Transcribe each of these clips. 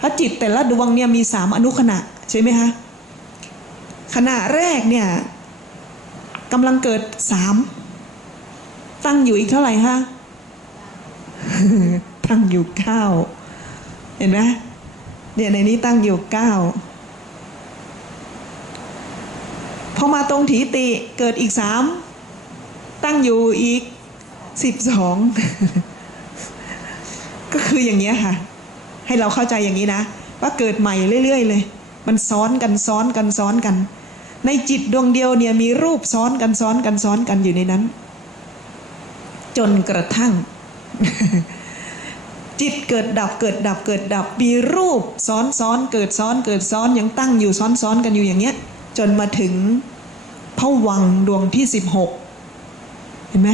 ถ้าจิตแต่ละดวงเนี่ยมีสามอนุขณะใช่ไหมคะขณะแรกเนี่ยกำลังเกิดสามตั้งอยู่อีกเท่าไหร่คะตั้งอยู่เก้าเห็นไหมเนี่ยในนี้ตั้งอยู่เก้าพอมาตรงถีติเกิดอีกสามตั้งอยู่อีกสิบสองก็คืออย่างเงี้ยค่ะ ให้เราเข้าใจอย่างนี้นะ ว่าเกิดใหม่เรื่อย ๆ เลย มันซ้อนกันซ้อนกันซ้อนกัน ในจิตดวงเดียวเนี่ยมีรูปซ้อนกันซ้อนกันซ้อนกันอยู่ในนั้น จนกระทั่ง จิตเกิดดับเกิดดับเกิดดับมีรูปซ้อนซ้อนเกิดซ้อนเกิดซ้อนยังตั้งอยู่ซ้อนซ้อนกันอยู่อย่างเงี้ย จนมาถึงพระวังดวงที่สิบหกเห็นไหม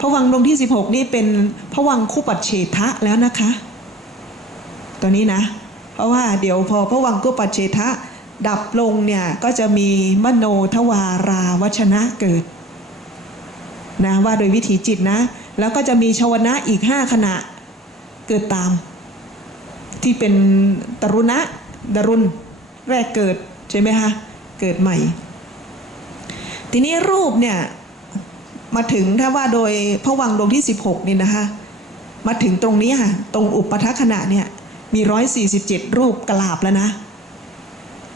พระวังดวงที่สิบหกนี่เป็นพระวังค์คู่ปัจเฉทะแล้วนะคะ ตัวนี้นะ เพราะว่าเดี๋ยวพอพระวังกุปัจเฉทะดับลงเนี่ยก็จะมีมโนทวาราวัชนะเกิดนะว่าโดยวิถีจิตนะ แล้วก็จะมีชวนะอีกห้าขณะเกิดตาม ที่เป็นตรุณะดรุณแรกเกิดใช่ไหมคะเกิดใหม่ ทีนี้รูปเนี่ยมาถึงถ้าว่าโดยพระวังดวงที่ 16 นี่นะคะ มาถึงตรงนี้ค่ะ ตรงอุปทัคขณะเนี่ย มี 147 รูปกลาบแล้วนะ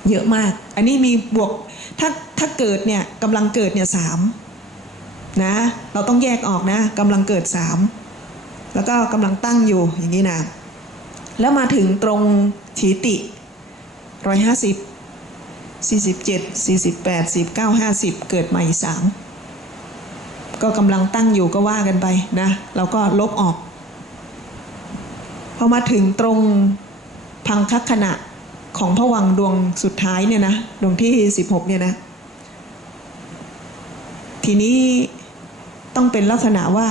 เยอะมาก อันนี้มีบวกถ้าถ้าเกิดเนี่ยกำลังเกิดเนี่ยสามนะเราต้องแยกออกนะกำลังเกิดสามแล้วก็กำลังตั้งอยู่อย่างนี้นะแล้วมาถึงตรงถีติร้อยห้าสิบสี่สิบเจ็ดสี่สิบแปดสิบเก้าห้าสิบเกิดใหม่สามก็กำลังตั้งอยู่ก็ว่ากันไปนะ เราก็ลบออก พอมาถึงตรงพังคักขณะของพระวังดวงสุดท้ายเนี่ยนะดวงที่สิบหกเนี่ยนะ ทีนี้ต้องเป็นลักษณะว่า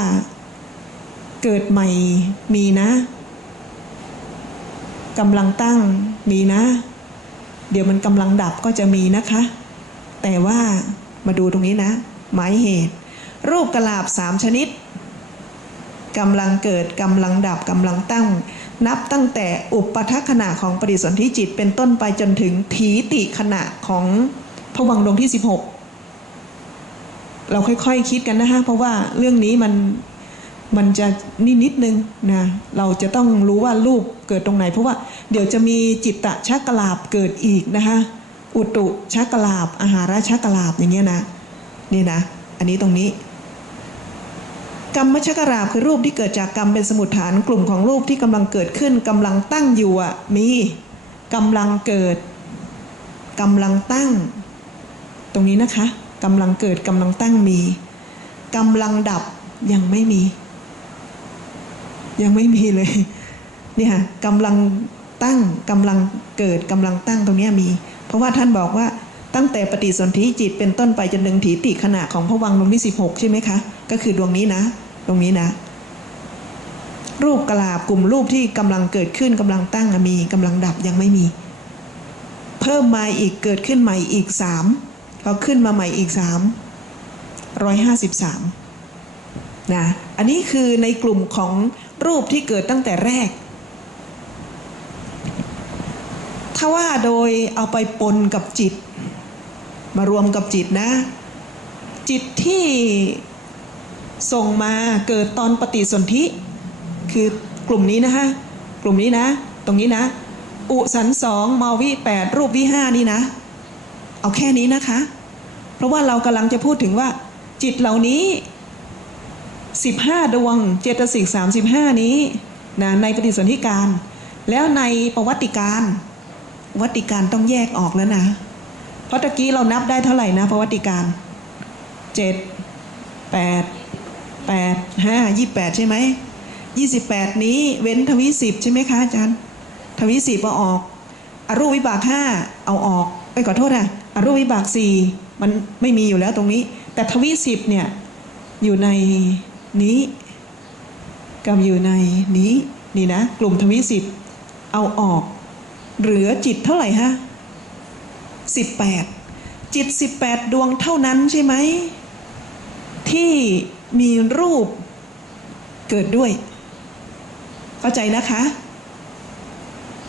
เกิดใหม่มีนะกำลังตั้งมีนะ เดี๋ยวมันกำลังดับก็จะมีนะคะ แต่ว่ามาดูตรงนี้นะ หมายเหตุ รูปกลาบสามชนิด กำลังเกิดกำลังดับกำลังตั้ง นับตั้งแต่อุปทัขณะของปฏิสนธิจิตเป็นต้นไปจนถึงถีติขณะของพระวังดวงที่ 16 เราค่อยๆคิดกันนะฮะเพราะว่าเรื่องนี้มันมันจะนิดนิดนึงนะเราจะต้องรู้ว่ารูปเกิดตรงไหน เพราะว่าเดี๋ยวจะมีจิตตะชักกลาบเกิดอีกนะคะอุตุชักกลาบอาหารชักกลาบอย่างเงี้ยนะนี่นะ อันนี้ตรงนี้ กรรมชกราคือรูปที่เกิดจากกรรมเป็นสมุดฐานกลุ่มของรูปที่กำลังเกิดขึ้นกำลังตั้งอยู่อะมีกำลังเกิดกำลังตั้ง ตรงนี้นะคะกำลังเกิดกำลังตั้งมีกำลังดับยังไม่มี ยังไม่มีเลยเนี่ยค่ะกำลังตั้งกำลังเกิดกำลังตั้งตรงนี้มี เพราะว่าท่านบอกว่าตั้งแต่ปฏิสนธิจิตเป็นต้นไปจนถึงถีติขณะของพระวังดวงที่ 16 ใช่ไหมคะ ก็คือดวงนี้นะ ตรงนี้นะ รูปกลาบกลุ่มรูปที่กำลังเกิดขึ้นกำลังตั้งมีกำลังดับยังไม่มี เพิ่มมาอีกเกิดขึ้นใหม่อีกสามพอขึ้นมาใหม่อีกสามร้อยห้าสิบสามนะอันนี้คือในกลุ่มของรูปที่เกิดตั้งแต่แรก ถ้าว่าโดยเอาไปปนกับจิต มารวมกับจิตนะ จิตที่ ส่งมาเกิดตอนปฏิสนธิคือกลุ่มนี้นะฮะกลุ่มนี้นะ ตรงนี้นะ อุสันสองมาวิแปดรูปวิห้านี่นะ เอาแค่นี้นะคะ เพราะว่าเรากำลังจะพูดถึงว่า จิตเหล่านี้ 15 ดวงเจตสิก35 นี้นะในปฏิสนธิการ แล้วในประวัติการวัติการต้องแยกออกแล้วนะ เพราะตะกี้เรานับได้เท่าไหร่นะประวัติการเจ็ ดแปดห้ายี่แปดใช่ไหมยี่สิบแปดนี้เว้นทวีสิบใช่ไหมคะอาจารย์ ทวีสิบเอาออกอรูปวิบากห้าเอาออกไปขอโทษนะอรูปวิบากสี่มันไม่มีอยู่แล้วตรงนี้ แต่ทวีสิบเนี่ยอยู่ในนี้กับอยู่ในนี้นี่นะ กลุ่มทวีสิบเอาออก เหลือจิตเท่าไหร่ฮะสิบแปดจิตสิบแปดดวงเท่านั้นใช่ไหมที่ มีรูปเกิดด้วย เข้าใจนะคะ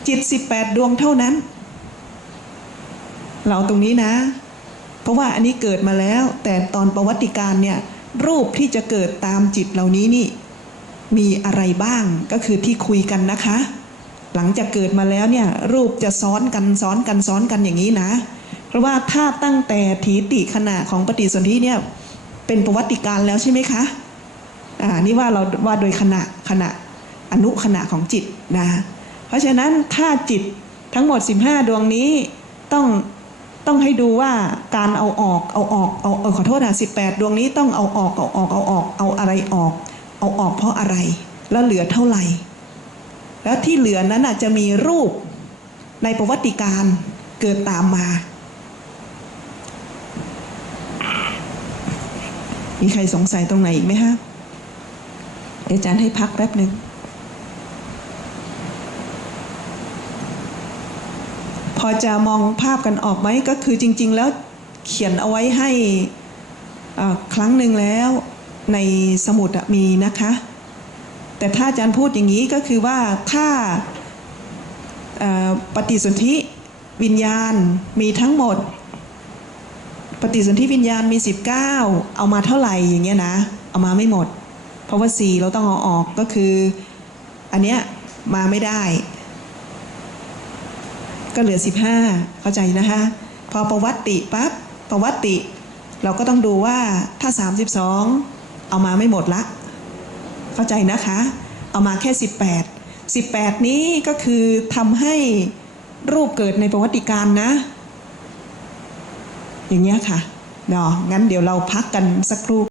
จิต 18 ดวงเท่านั้น เราตรงนี้นะ เพราะว่าอันนี้เกิดมาแล้ว แต่ตอนประวัติการเนี่ยรูปที่จะเกิดตามจิตเหล่านี้นี่ มีอะไรบ้างก็คือที่คุยกันนะคะ หลังจากเกิดมาแล้วเนี่ยรูปจะซ้อนกันซ้อนกันซ้อนกันอย่างนี้นะ เพราะว่าถ้าตั้งแต่ถีติขณะของปฏิสนธิเนี่ย เป็นประวัติการแล้วใช่ไหมคะอ่านี่ว่าเราว่าโดยขณะขณะอนุขณะของจิตนะ เพราะฉะนั้นถ้าจิตทั้งหมด 15 ดวงนี้ต้องต้องให้ดูว่าการเอาออกเอาออกเอาเออขอโทษนะ18ดวงนี้ต้องเอาออกเอาออกเอาออกเอาอะไรออก เอาออกเพราะอะไร แล้วเหลือเท่าไหร่ แล้วที่เหลือนั้นน่ะจะมีรูปในประวัติการเกิดตามมา มีใครสงสัยตรงไหนอีกไหมฮะเดี๋ยวอาจารย์ให้พักแป๊บหนึ่ง พอจะมองภาพกันออกไหมก็คือจริง ๆ แล้วเขียนเอาไว้ให้อ่าครั้งหนึ่งแล้วในสมุดมีนะคะ แต่ถ้าอาจารย์พูดอย่างนี้ก็คือว่าถ้าปฏิสนธิวิญญาณมีทั้งหมด ปฏิสนธิวิญญาณมี 19 เอามาเท่าไหร่อย่างเงี้ยนะ เอามาไม่หมด เพราะว่า 4 เราต้องเอาออกก็คือ อันเนี้ยมาไม่ได้ ก็เหลือ 15 เข้าใจนะคะ พอประวัติปั๊บประวัติเราก็ต้องดูว่าถ้า 32 เอามาไม่หมดละ เข้าใจนะคะ เอามาแค่ 18 18 นี้ก็คือทำให้รูปเกิดในประวัติการนะ อย่างเงี้ยค่ะเนาะงั้นเดี๋ยวเราพักกันสักครู่